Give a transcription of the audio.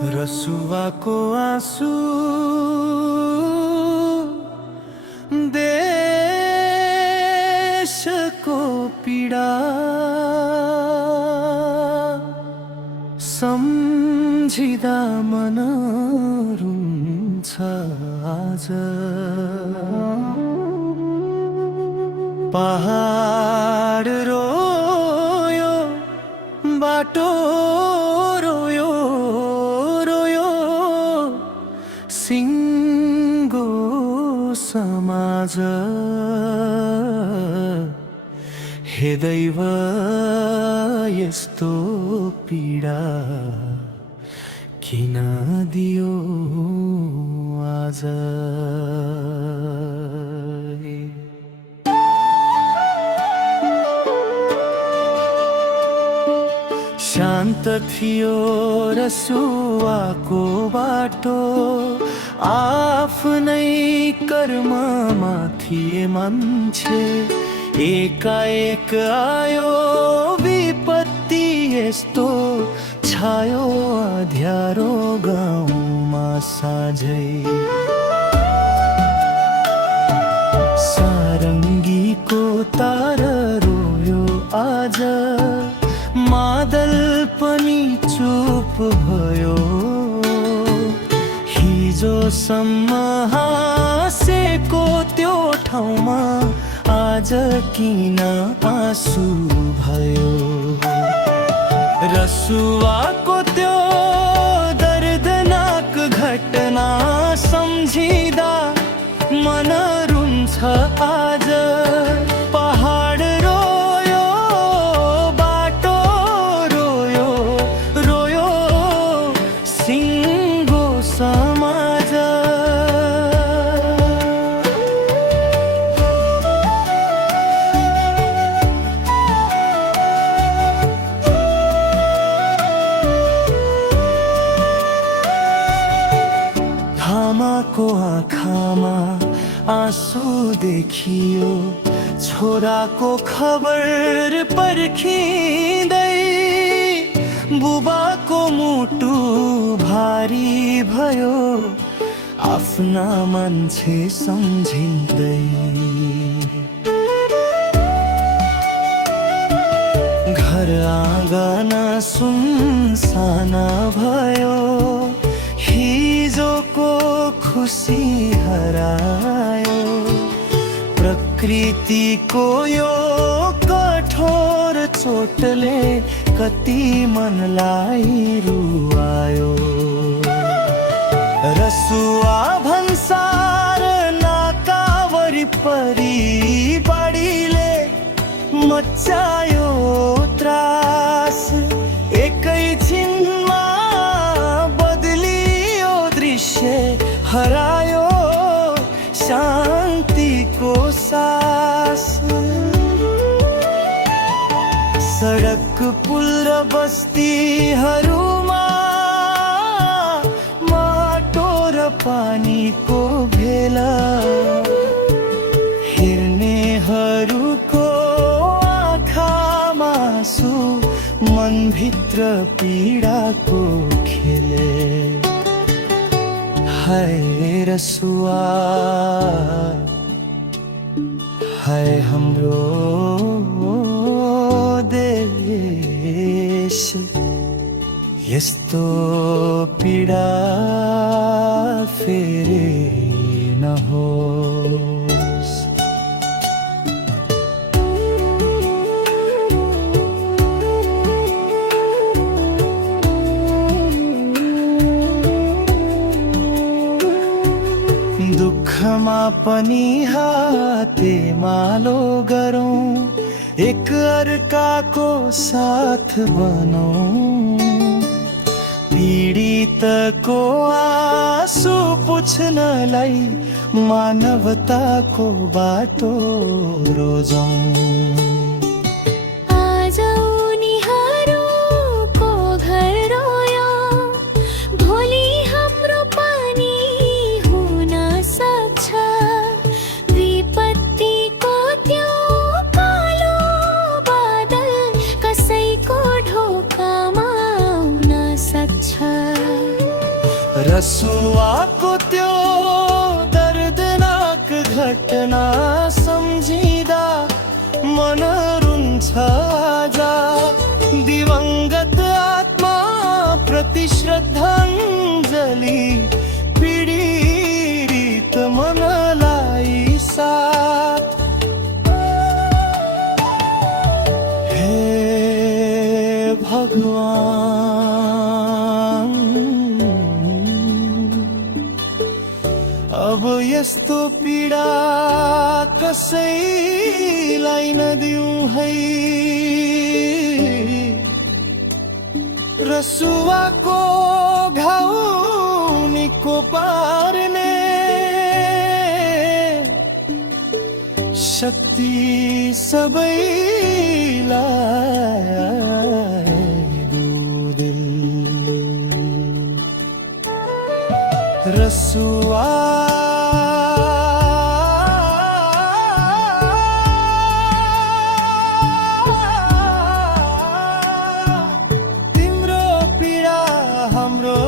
रसुवाको आँसु देशको पीडा सम्झिँदा मन रुन्छ आज। पहाड रोयो, बाटो रोयो, सिङ्गो समाज। हे दैव यस्तो पीडा किन दियो आज। शान्त थियो रसुवाको बाटो, आफ्नै कर्ममा थिए मान्छे। एकाएक आयो विपत्ति यस्तो, छायो अँध्यारो गाउँमा साँझै। सारङ्गीको तार रोयो आज, मादल पनि चुप भयो। हिजोसम्म हाँसेको त्यो ठाउँमा आज किन आँसु भयो। रसुवाको त्यो दर्दनाक घटना सम्झिँदा मन रुन्छ आज। पहाड रोयो, बाटो रोयो, सिङ्गो समाज। आमाको आँखामा आँसु देखियो, छोराको खबर पर्खिँदै। बुबाको मुटु भारी भयो, आफ्ना मान्छे सम्झिँदै। घर आँगन सुनसान भयो, हिजोको खुसी हरायो। प्रकृतिको यो कठोर चोटले कति मनलाई रुवायो। रसुवा भन्सार नाकावरी परी बाढीले मचायो त्रास। एकैछिनमा बदलियो दृश्य, हरायो शान्तिको सास। सडक पुल र बस्तीहरूमा माटो र पानीको भेला। हेर्नेहरूको आँखामा आँसु, मनभित्र पीडाको खेले। हाय रसुवा, हाय हाम्रो देश, यस्तो पीडा फेरि नहोस्। दुःखमा पनि हातेमालो गरौँ, एक अर्काको साथ बनौँ। पीडितको आँसु पुछ्नलाई मानवताको बाटो रोजौँ। कसैको ढोकामा आउन सक्छ। रसुवाको त्यो दर्दनाक घटना सम्झिँदा मन रुन्छ आजा। दिवंगत आत्मा प्रति श्रद्धाञ्जली, पीडित मनलाई साथ। हे भगवान, अब यस्तो पीडा कसैलाई नदिउँ है। रसुवाको घाउ निको पार्ने शक्ति सबैलाई दो दिल। रसुवा तिम्रो पीडा हाम्रो